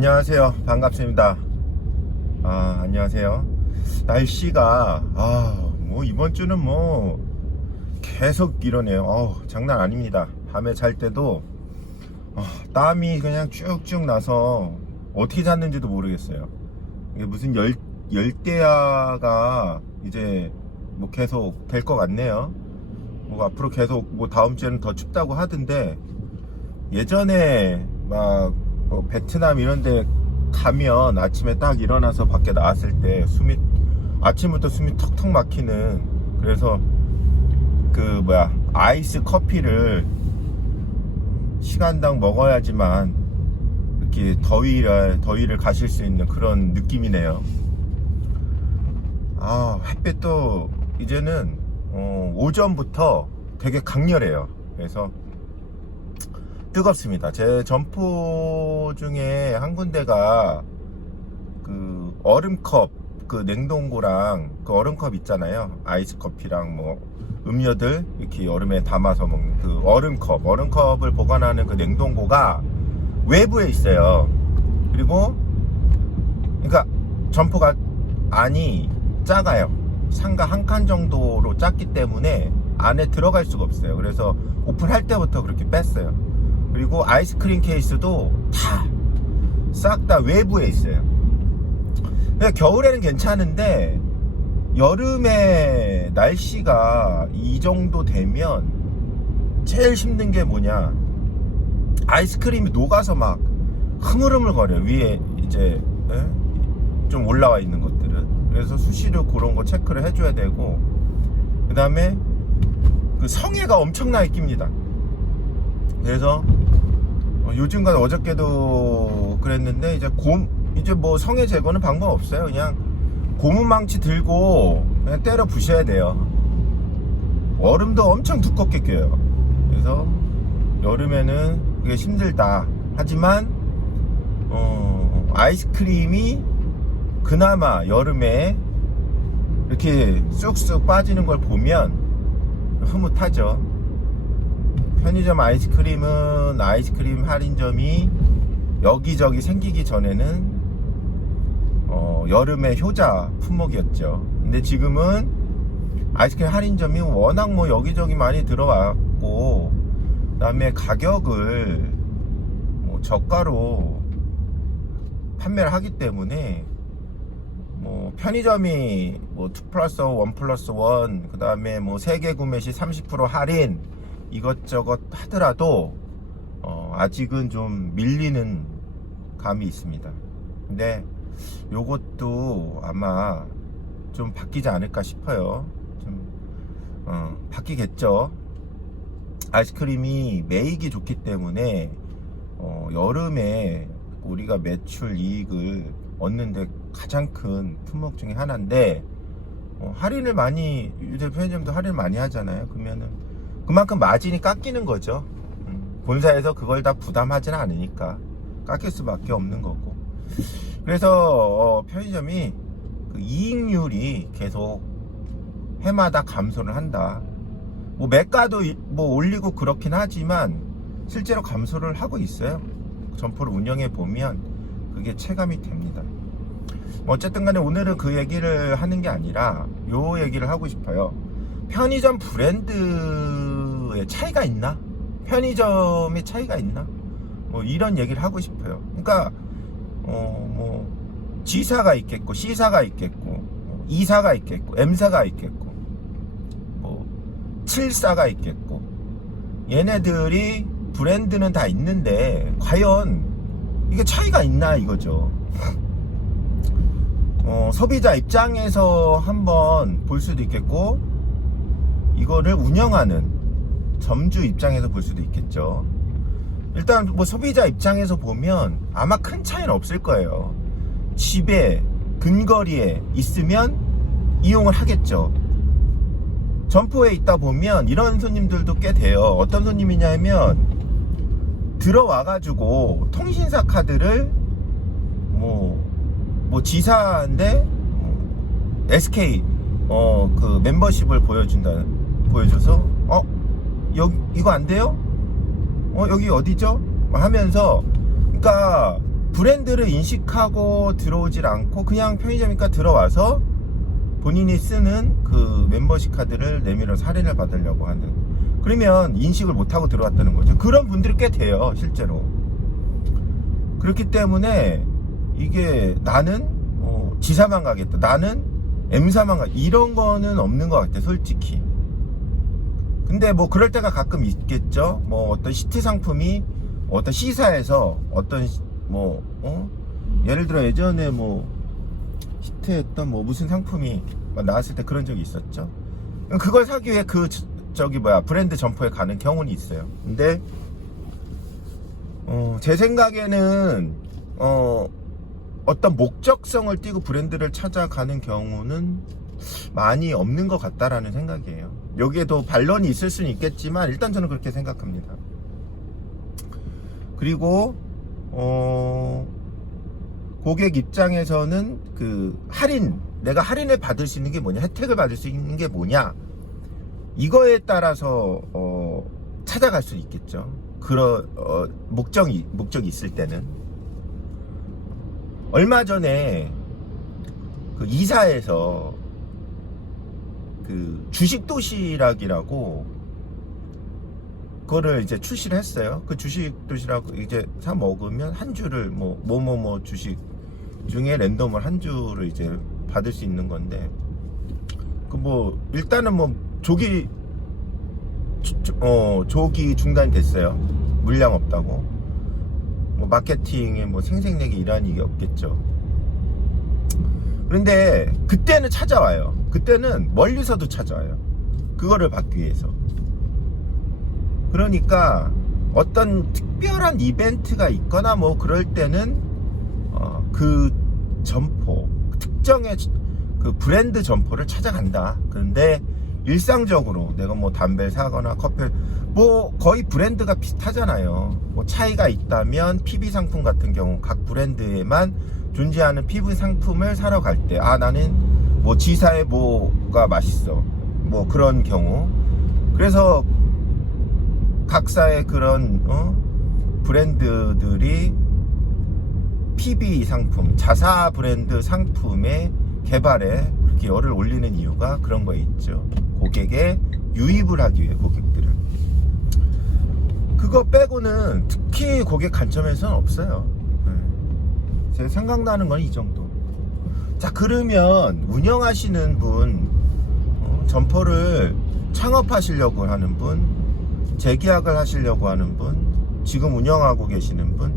안녕하세요. 반갑습니다. 안녕하세요. 날씨가 뭐 이번 주는 뭐 계속 이러네요. 장난 아닙니다. 밤에 잘 때도 땀이 그냥 쭉쭉 나서 어떻게 잤는지도 모르겠어요. 이게 무슨 열대야가 이제 뭐 계속 될 것 같네요. 뭐 앞으로 계속 뭐 다음 주에는 더 춥다고 하던데, 예전에 막 베트남 이런 데 가면 아침에 딱 일어나서 밖에 나왔을 때 아침부터 숨이 턱턱 막히는, 그래서 아이스 커피를 시간당 먹어야지만 이렇게 더위를 가실 수 있는 그런 느낌이네요. 햇빛도 이제는 오전부터 되게 강렬해요. 그래서 뜨겁습니다. 제 점포 중에 한 군데가 그 얼음컵, 그 냉동고랑 그 얼음컵 있잖아요. 아이스 커피랑 뭐 음료들 이렇게 얼음에 담아서 먹는 그 얼음컵을 보관하는 그 냉동고가 외부에 있어요. 그리고 그러니까 점포가 안이 작아요. 상가 한 칸 정도로 작기 때문에 안에 들어갈 수가 없어요. 그래서 오픈할 때부터 그렇게 뺐어요. 그리고 아이스크림 케이스도 싹 다 외부에 있어요. 겨울에는 괜찮은데 여름에 날씨가 이 정도 되면 제일 힘든 게 뭐냐, 아이스크림이 녹아서 막 흐물흐물거려, 위에 이제 좀 올라와 있는 것들은. 그래서 수시로 그런 거 체크를 해줘야 되고, 그 다음에 그 성에가 엄청나게 낍니다. 그래서 요즘과 어저께도 그랬는데, 이제 뭐 성에 제거는 방법 없어요. 그냥 고무망치 들고 그냥 때려 부셔야 돼요. 얼음도 엄청 두껍게 껴요. 그래서 여름에는 그게 힘들다. 하지만 아이스크림이 그나마 여름에 이렇게 쑥쑥 빠지는 걸 보면 흐뭇하죠. 편의점 아이스크림은 아이스크림 할인점이 여기저기 생기기 전에는 여름의 효자 품목이었죠. 근데 지금은 아이스크림 할인점이 워낙 뭐 여기저기 많이 들어왔고, 그 다음에 가격을 뭐 저가로 판매를 하기 때문에 뭐 편의점이 뭐 2+1, 1+1, 그 다음에 뭐 3개 구매 시 30% 할인 이것저것 하더라도 아직은 좀 밀리는 감이 있습니다. 근데 요것도 아마 좀 바뀌지 않을까 싶어요. 좀 바뀌겠죠. 아이스크림이 매익이 좋기 때문에 여름에 우리가 매출 이익을 얻는데 가장 큰 품목 중에 하나인데, 할인을 많이, 요새 편의점도 할인을 많이 하잖아요. 그러면은 그만큼 마진이 깎이는 거죠. 본사에서 그걸 다 부담하지는 않으니까 깎일 수밖에 없는 거고. 그래서 편의점이 그 이익률이 계속 해마다 감소를 한다. 뭐 매가도 뭐 올리고 그렇긴 하지만 실제로 감소를 하고 있어요. 점포를 운영해 보면 그게 체감이 됩니다. 어쨌든 간에 오늘은 그 얘기를 하는 게 아니라 요 얘기를 하고 싶어요. 편의점 브랜드의 차이가 있나? 편의점의 차이가 있나? 뭐 이런 얘기를 하고 싶어요. 그러니까 뭐 G사가 있겠고, C사가 있겠고, E사가 있겠고, M사가 있겠고, 뭐 7사가 있겠고, 얘네들이 브랜드는 다 있는데 과연 이게 차이가 있나 이거죠. 소비자 입장에서 한번 볼 수도 있겠고, 이거를 운영하는 점주 입장에서 볼 수도 있겠죠. 일단 뭐 소비자 입장에서 보면 아마 큰 차이는 없을 거예요. 집에 근거리에 있으면 이용을 하겠죠. 점포에 있다 보면 이런 손님들도 꽤 돼요. 어떤 손님이냐면 들어와가지고 통신사 카드를 뭐 G사인데 SK 그 멤버십을 보여줘서 여기 이거 안 돼요? 여기 어디죠? 하면서, 그러니까 브랜드를 인식하고 들어오질 않고 그냥 편의점이니까 들어와서 본인이 쓰는 그 멤버십 카드를 내밀어서 할인을 받으려고 하는, 그러면 인식을 못하고 들어왔다는 거죠. 그런 분들이 꽤 돼요 실제로. 그렇기 때문에 이게 나는 지사만 가겠다, 나는 M사만 가겠다, 이런 거는 없는 것 같아 솔직히. 근데 뭐 그럴 때가 가끔 있겠죠. 뭐 어떤 시트 상품이 어떤 C사에서 어떤 예를 들어 예전에 뭐 히트했던 뭐 무슨 상품이 나왔을 때 그런 적이 있었죠. 그걸 사기 위해 그 브랜드 점포에 가는 경우는 있어요. 근데 제 생각에는 어떤 목적성을 띠고 브랜드를 찾아가는 경우는 많이 없는 것 같다라는 생각이에요. 여기에도 반론이 있을 수는 있겠지만 일단 저는 그렇게 생각합니다. 그리고 고객 입장에서는 그 내가 할인을 받을 수 있는 게 뭐냐, 혜택을 받을 수 있는 게 뭐냐, 이거에 따라서 찾아갈 수 있겠죠. 그런 목적이 있을 때는. 얼마 전에 그 이사에서 그 주식 도시락이라고 그거를 이제 출시를 했어요. 그 주식 도시락 이제 사 먹으면 한 주를 뭐뭐뭐 주식 중에 랜덤을 한 주를 이제 받을 수 있는 건데, 그 일단은 조기 중단이 됐어요. 물량 없다고. 마케팅에 생색내기 일환이 이게 없겠죠. 그런데 그때는 찾아와요. 그때는 멀리서도 찾아와요. 그거를 받기 위해서. 그러니까 어떤 특별한 이벤트가 있거나 그럴 때는 그 점포, 특정의 그 브랜드 점포를 찾아간다. 그런데 일상적으로 내가 담배를 사거나 커피를 거의 브랜드가 비슷하잖아요. 차이가 있다면 PB 상품 같은 경우 각 브랜드에만 존재하는 PB 상품을 사러 갈 때 나는 지사의 뭐가 맛있어, 그런 경우. 그래서 각사의 그런 브랜드들이 PB 상품, 자사 브랜드 상품의 개발에 그렇게 열을 올리는 이유가 그런 거에 있죠. 고객에 유입을 하기 위해 고객들을. 그거 빼고는 특히 고객 관점에서는 없어요. 제가 생각나는 건 이 정도. 자, 그러면 운영하시는 분, 점포를 창업하시려고 하는 분, 재계약을 하시려고 하는 분, 지금 운영하고 계시는 분,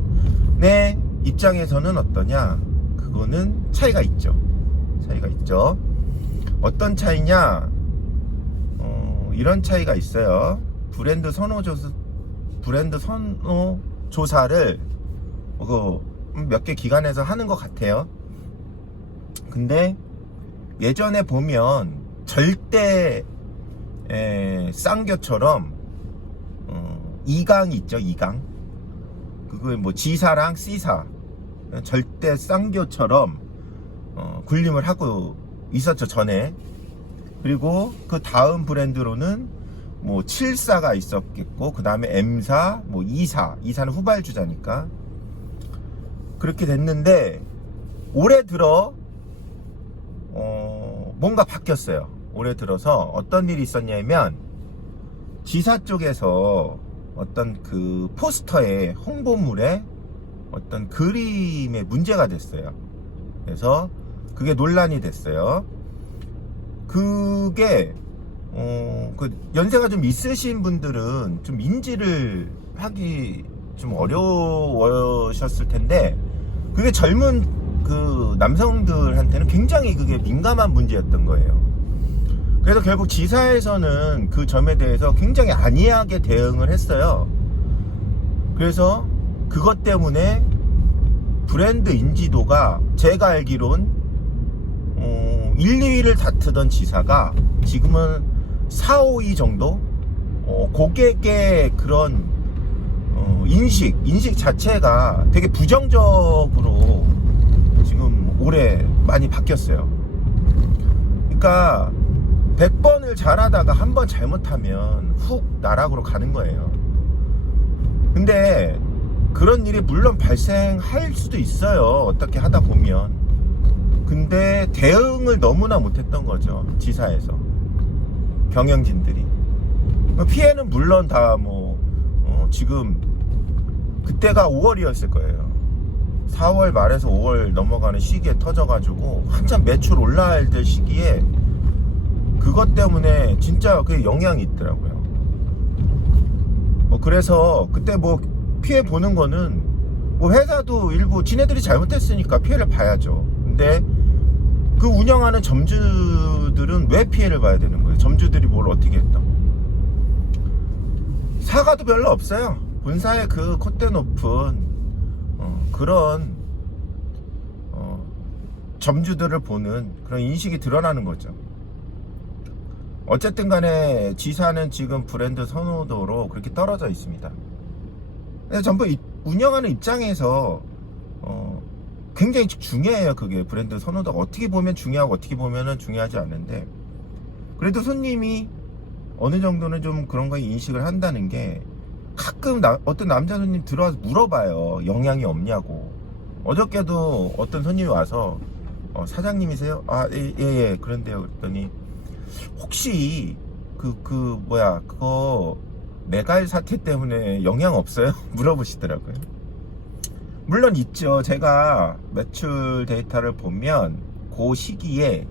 내 입장에서는 어떠냐? 그거는 차이가 있죠. 어떤 차이냐? 이런 차이가 있어요. 브랜드 선호 조사를 몇 개 기관에서 하는 것 같아요. 근데 예전에 보면 절대 쌍교처럼 2강이 있죠. 2강. 그거 G사랑 C사 절대 쌍교처럼 군림을 하고 있었죠, 전에. 그리고 그 다음 브랜드로는 7사가 있었겠고, 그 다음에 M사, 2사는 후발주자니까 그렇게 됐는데, 올해 들어 뭔가 바뀌었어요. 올해 들어서 어떤 일이 있었냐면, G사 쪽에서 어떤 그 포스터에, 홍보물에 어떤 그림에 문제가 됐어요. 그래서 그게 논란이 됐어요. 그게 그 연세가 좀 있으신 분들은 좀 인지를 하기 좀 어려우셨을 텐데, 그게 젊은 그 남성들한테는 굉장히 그게 민감한 문제였던 거예요. 그래서 결국 지사에서는 그 점에 대해서 굉장히 안이하게 대응을 했어요. 그래서 그것 때문에 브랜드 인지도가, 제가 알기론 1, 2위를 다투던 지사가 지금은 4, 5위 정도? 고객의 그런 인식 자체가 되게 부정적으로 지금 올해 많이 바뀌었어요. 그러니까 100번을 잘하다가 한 번 잘못하면 훅 나락으로 가는 거예요. 근데 그런 일이 물론 발생할 수도 있어요. 어떻게 하다 보면. 근데 대응을 너무나 못했던 거죠. 지사에서. 경영진들이. 피해는 물론 다 지금 그때가 5월이었을 거예요. 4월 말에서 5월 넘어가는 시기에 터져가지고 한참 매출 올라야 될 시기에 그것 때문에 진짜 그게 영향이 있더라고요. 그래서 그때 피해 보는 거는 회사도 일부 지네들이 잘못했으니까 피해를 봐야죠. 근데 그 운영하는 점주들은 왜 피해를 봐야 되는 거예요? 점주들이 뭘 어떻게 했다고? 사과도 별로 없어요. 본사의 그 콧대 높은 그런 점주들을 보는 그런 인식이 드러나는 거죠. 어쨌든 간에 지사는 지금 브랜드 선호도로 그렇게 떨어져 있습니다. 근데 전부 운영하는 입장에서 굉장히 중요해요. 그게 브랜드 선호도가 어떻게 보면 중요하고 어떻게 보면은 중요하지 않은데, 그래도 손님이 어느 정도는 좀 그런 거에 인식을 한다는 게, 가끔 어떤 남자 손님 들어와서 물어봐요. 영향이 없냐고. 어저께도 어떤 손님이 와서 사장님이세요? 예, 그런데요. 그랬더니 혹시 그거 메갈 사태 때문에 영향 없어요? 물어보시더라고요. 물론 있죠. 제가 매출 데이터를 보면 그 시기에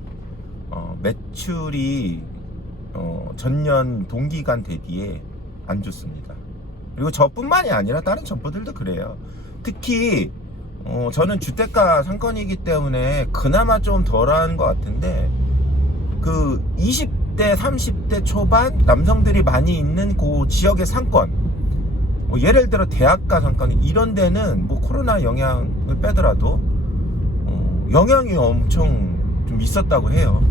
매출이 전년 동기간 대비에 안 좋습니다. 그리고 저뿐만이 아니라 다른 점포들도 그래요. 특히 저는 주택가 상권이기 때문에 그나마 좀 덜한 것 같은데, 그 20대 30대 초반 남성들이 많이 있는 그 지역의 상권, 예를 들어 대학가 상권 이런 데는 코로나 영향을 빼더라도 영향이 엄청 좀 있었다고 해요.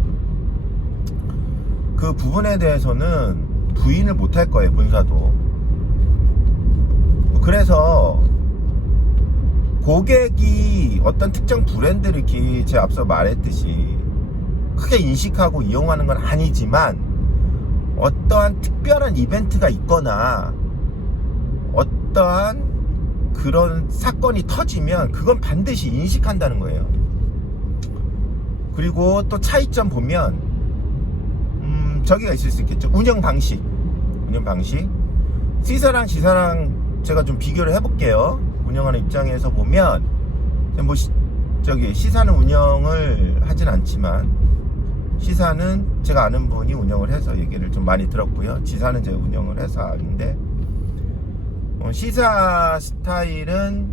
그 부분에 대해서는 부인을 못할 거예요, 본사도. 그래서 고객이 어떤 특정 브랜드를 이렇게 제가 앞서 말했듯이 크게 인식하고 이용하는 건 아니지만, 어떠한 특별한 이벤트가 있거나 어떠한 그런 사건이 터지면 그건 반드시 인식한다는 거예요. 그리고 또 차이점 보면 저기가 있을 수 있겠죠. 운영 방식. C사랑 G사랑 제가 좀 비교를 해볼게요. 운영하는 입장에서 보면 C사는 운영을 하진 않지만 C사는 제가 아는 분이 운영을 해서 얘기를 좀 많이 들었고요. G사는 제가 운영을 해서 아는데, C사 스타일은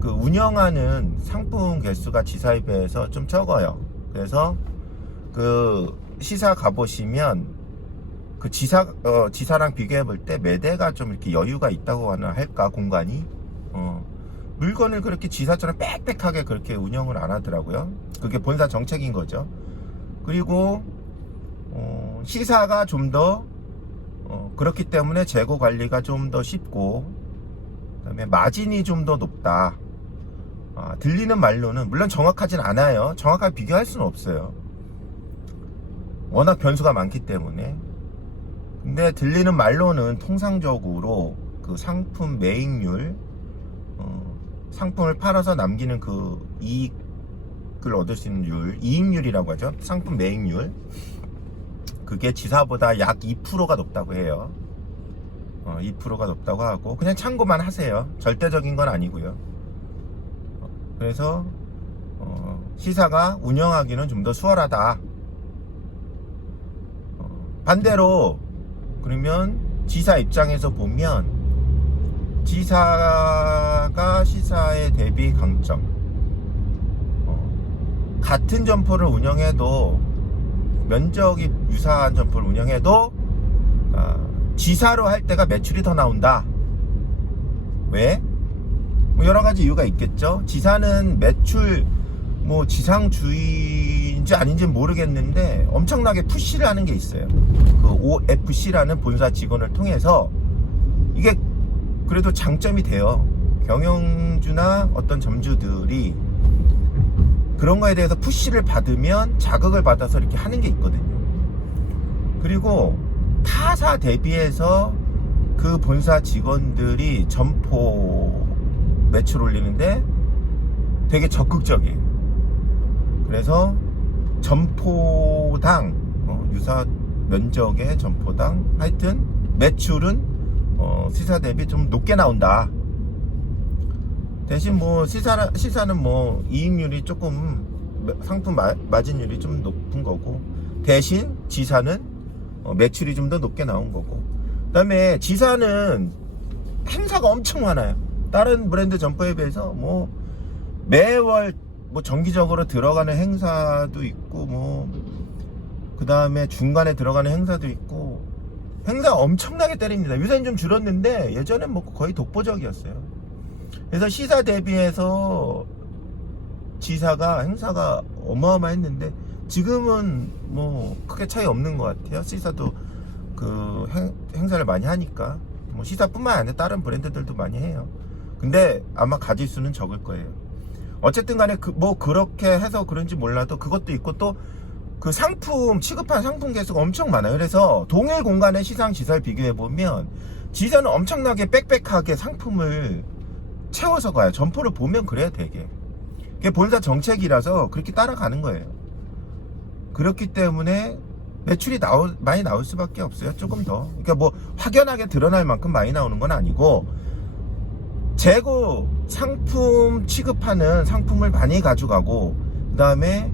그 운영하는 상품 개수가 G사에 비해서 좀 적어요. 그래서 그 C사 가보시면 그 G사랑 비교해 볼 때 매대가 좀 이렇게 여유가 있다고 할까, 공간이. 물건을 그렇게 G사처럼 빽빽하게 그렇게 운영을 안 하더라고요. 그게 본사 정책인 거죠. 그리고 C사가 좀 더 그렇기 때문에 재고 관리가 좀 더 쉽고, 그다음에 마진이 좀 더 높다. 들리는 말로는, 물론 정확하진 않아요. 정확하게 비교할 수는 없어요. 워낙 변수가 많기 때문에. 근데 들리는 말로는 통상적으로 그 상품 매익률, 상품을 팔아서 남기는 그 이익을 얻을 수 있는 율, 이익률이라고 하죠. 상품 매익률. 그게 G사보다 약 2%가 높다고 해요. 2%가 높다고 하고, 그냥 참고만 하세요. 절대적인 건 아니고요. 그래서 C사가 운영하기는 좀 더 수월하다. 반대로 그러면 G사 입장에서 보면 G사가 C사의 대비 강점, 같은 점포를 운영해도, 면적이 유사한 점포를 운영해도 G사로 할 때가 매출이 더 나온다. 왜? 여러가지 이유가 있겠죠. G사는 매출 지상주의인지 아닌지 모르겠는데 엄청나게 푸시를 하는 게 있어요. 그 OFC라는 본사 직원을 통해서. 이게 그래도 장점이 돼요. 경영주나 어떤 점주들이 그런 거에 대해서 푸시를 받으면 자극을 받아서 이렇게 하는 게 있거든요. 그리고 타사 대비해서 그 본사 직원들이 점포 매출 올리는데 되게 적극적이에요. 그래서 점포당 유사 면적의 점포당 하여튼 매출은 시사 대비 좀 높게 나온다. 대신 뭐 시사는 뭐 이익률이 조금 상품 마진율이 좀 높은 거고, 대신 지사는 매출이 좀 더 높게 나온 거고, 그 다음에 지사는 행사가 엄청 많아요. 다른 브랜드 점포에 비해서 뭐 매월 뭐 정기적으로 들어가는 행사도 있고, 뭐 그 다음에 중간에 들어가는 행사도 있고, 행사 엄청나게 때립니다. 요새는 좀 줄었는데 예전엔 뭐 거의 독보적이었어요. 그래서 시사 대비해서 지사가 행사가 어마어마했는데 지금은 뭐 크게 차이 없는 것 같아요. 시사도 그 행사를 많이 하니까, 뭐 시사뿐만 아니라 다른 브랜드들도 많이 해요. 근데 아마 가짓수는 적을 거예요. 어쨌든 간에 뭐 그렇게 해서 그런지 몰라도 그것도 있고, 또 그 상품 취급한 상품 개수가 엄청 많아요. 그래서 동일 공간의 시상 지사를 비교해 보면 지사는 엄청나게 빽빽하게 상품을 채워서 가요. 점포를 보면 그래야 되게. 그게 본사 정책이라서 그렇게 따라가는 거예요. 그렇기 때문에 매출이 많이 나올 수밖에 없어요. 조금 더. 그러니까 뭐 확연하게 드러날 만큼 많이 나오는 건 아니고, 재고 상품 취급하는 상품을 많이 가져가고, 그 다음에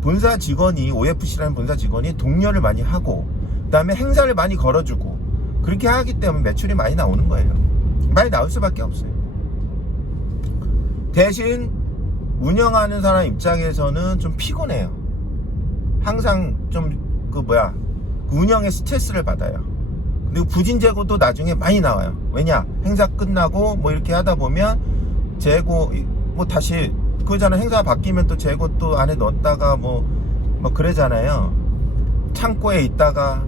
본사 직원이, OFC라는 본사 직원이 독려를 많이 하고, 그 다음에 행사를 많이 걸어주고, 그렇게 하기 때문에 매출이 많이 나오는 거예요. 많이 나올 수밖에 없어요. 대신 운영하는 사람 입장에서는 좀 피곤해요. 항상 좀 그 운영에 스트레스를 받아요. 그리고 부진 재고도 나중에 많이 나와요. 왜냐, 행사 끝나고 뭐 이렇게 하다 보면 재고 뭐 다시 그거잖아. 행사 바뀌면 또 재고 또 안에 넣었다가 뭐 그러잖아요. 창고에 있다가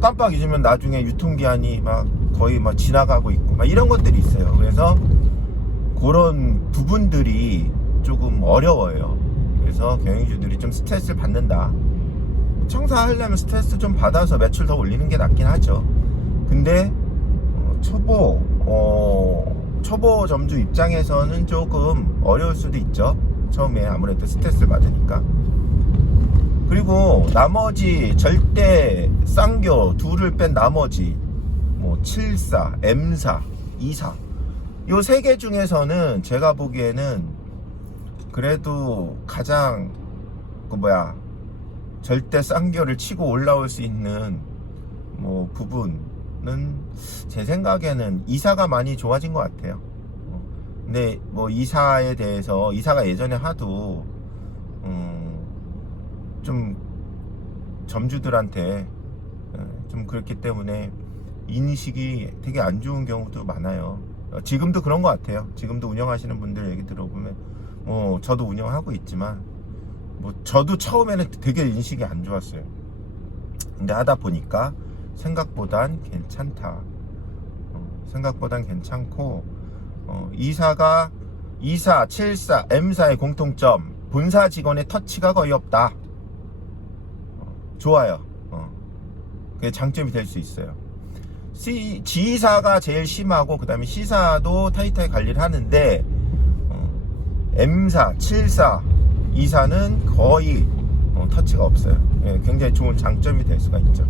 깜빡 잊으면 나중에 유통기한이 막 거의 막 지나가고 있고 막 이런 것들이 있어요. 그래서 그런 부분들이 조금 어려워요. 그래서 경영주들이 좀 스트레스를 받는다. 청사하려면 스트레스 좀 받아서 매출 더 올리는 게 낫긴 하죠. 근데 초보 점주 입장에서는 조금 어려울 수도 있죠. 처음에 아무래도 스트레스를 받으니까. 그리고 나머지 절대 쌍교 둘을 뺀 나머지 뭐 7사, M사, 2사 요 세 개 중에서는 제가 보기에는 그래도 가장 절대 쌍교를 치고 올라올 수 있는 뭐 부분은 제 생각에는 2사가 많이 좋아진 것 같아요. 근데 뭐 2사에 대해서 2사가 예전에 하도 좀 점주들한테 좀 그렇기 때문에 인식이 되게 안 좋은 경우도 많아요. 지금도 그런 것 같아요. 지금도 운영하시는 분들 얘기 들어보면 저도 운영하고 있지만 저도 처음에는 되게 인식이 안 좋았어요. 근데 하다 보니까 생각보단 괜찮다. 생각보단 괜찮고, 2사, 7사, M사의 공통점, 본사 직원의 터치가 거의 없다. 좋아요. 그게 장점이 될 수 있어요. G사가 제일 심하고, 그 다음에 C사도 타이트하게 관리를 하는데, M사, 7사, 2사는 거의 터치가 없어요. 굉장히 좋은 장점이 될 수가 있죠.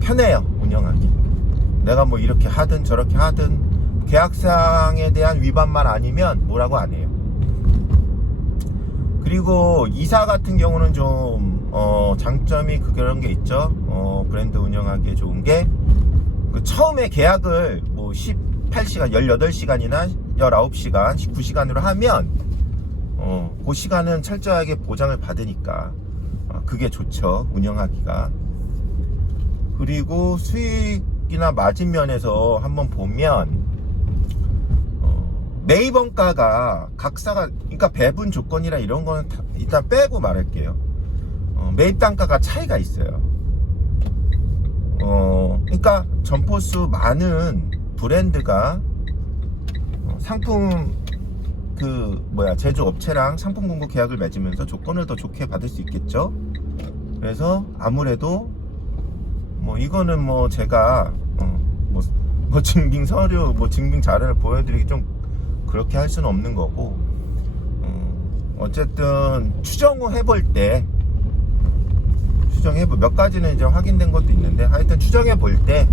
편해요, 운영하기. 내가 뭐 이렇게 하든 저렇게 하든 계약사항에 대한 위반만 아니면 뭐라고 안 해요. 그리고 2사 같은 경우는 좀 장점이 그런 게 있죠. 브랜드 운영하기에 좋은 게 처음에 계약을 뭐 18시간, 18시간이나 19시간, 19시간으로 하면 그 시간은 철저하게 보장을 받으니까 그게 좋죠, 운영하기가. 그리고 수익이나 마진 면에서 한번 보면 매입원가가 각사가, 그러니까 배분 조건이나 이런 거는 일단 빼고 말할게요. 매입 단가가 차이가 있어요. 그러니까 점포수 많은 브랜드가 상품 제조업체랑 상품 공급 계약을 맺으면서 조건을 더 좋게 받을 수 있겠죠. 그래서 아무래도 이거는 제가 증빙 서류, 증빙 자료를 보여드리기 좀 그렇게 할 수는 없는 거고, 어쨌든 추정을 해볼 때, 몇 가지는 이제 확인된 것도 있는데, 하여튼 추정해 볼 때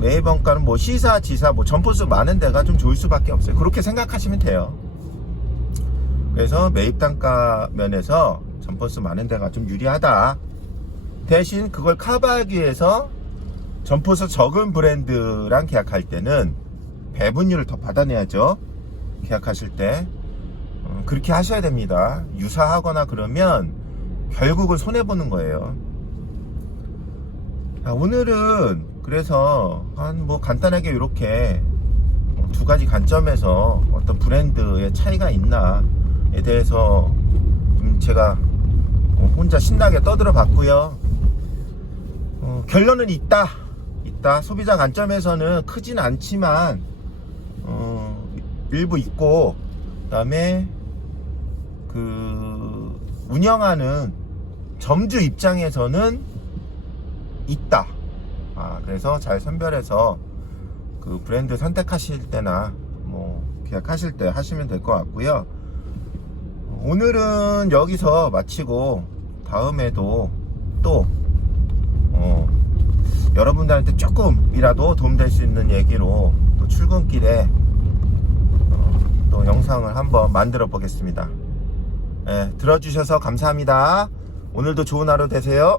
매입원가는 뭐 시사, 지사, 뭐 점포수 많은 데가 좀 좋을 수밖에 없어요. 그렇게 생각하시면 돼요. 그래서 매입 단가 면에서 점포수 많은 데가 좀 유리하다. 대신 그걸 커버하기 위해서 점포수 적은 브랜드랑 계약할 때는 배분율을 더 받아내야죠. 계약하실 때 그렇게 하셔야 됩니다. 유사하거나 그러면 결국은 손해보는 거예요. 자, 오늘은 그래서 한 뭐 간단하게 이렇게 두 가지 관점에서 어떤 브랜드의 차이가 있나에 대해서 좀 제가 혼자 신나게 떠들어 봤고요. 결론은 있다. 소비자 관점에서는 크진 않지만 일부 있고, 그다음에 그 운영하는 점주 입장에서는 있다. 그래서 잘 선별해서 그 브랜드 선택하실 때나 뭐 계약하실 때 하시면 될 것 같고요. 오늘은 여기서 마치고 다음에도 또 여러분들한테 조금이라도 도움될 수 있는 얘기로 또 출근길에 또 영상을 한번 만들어 보겠습니다. 들어주셔서 감사합니다. 오늘도 좋은 하루 되세요.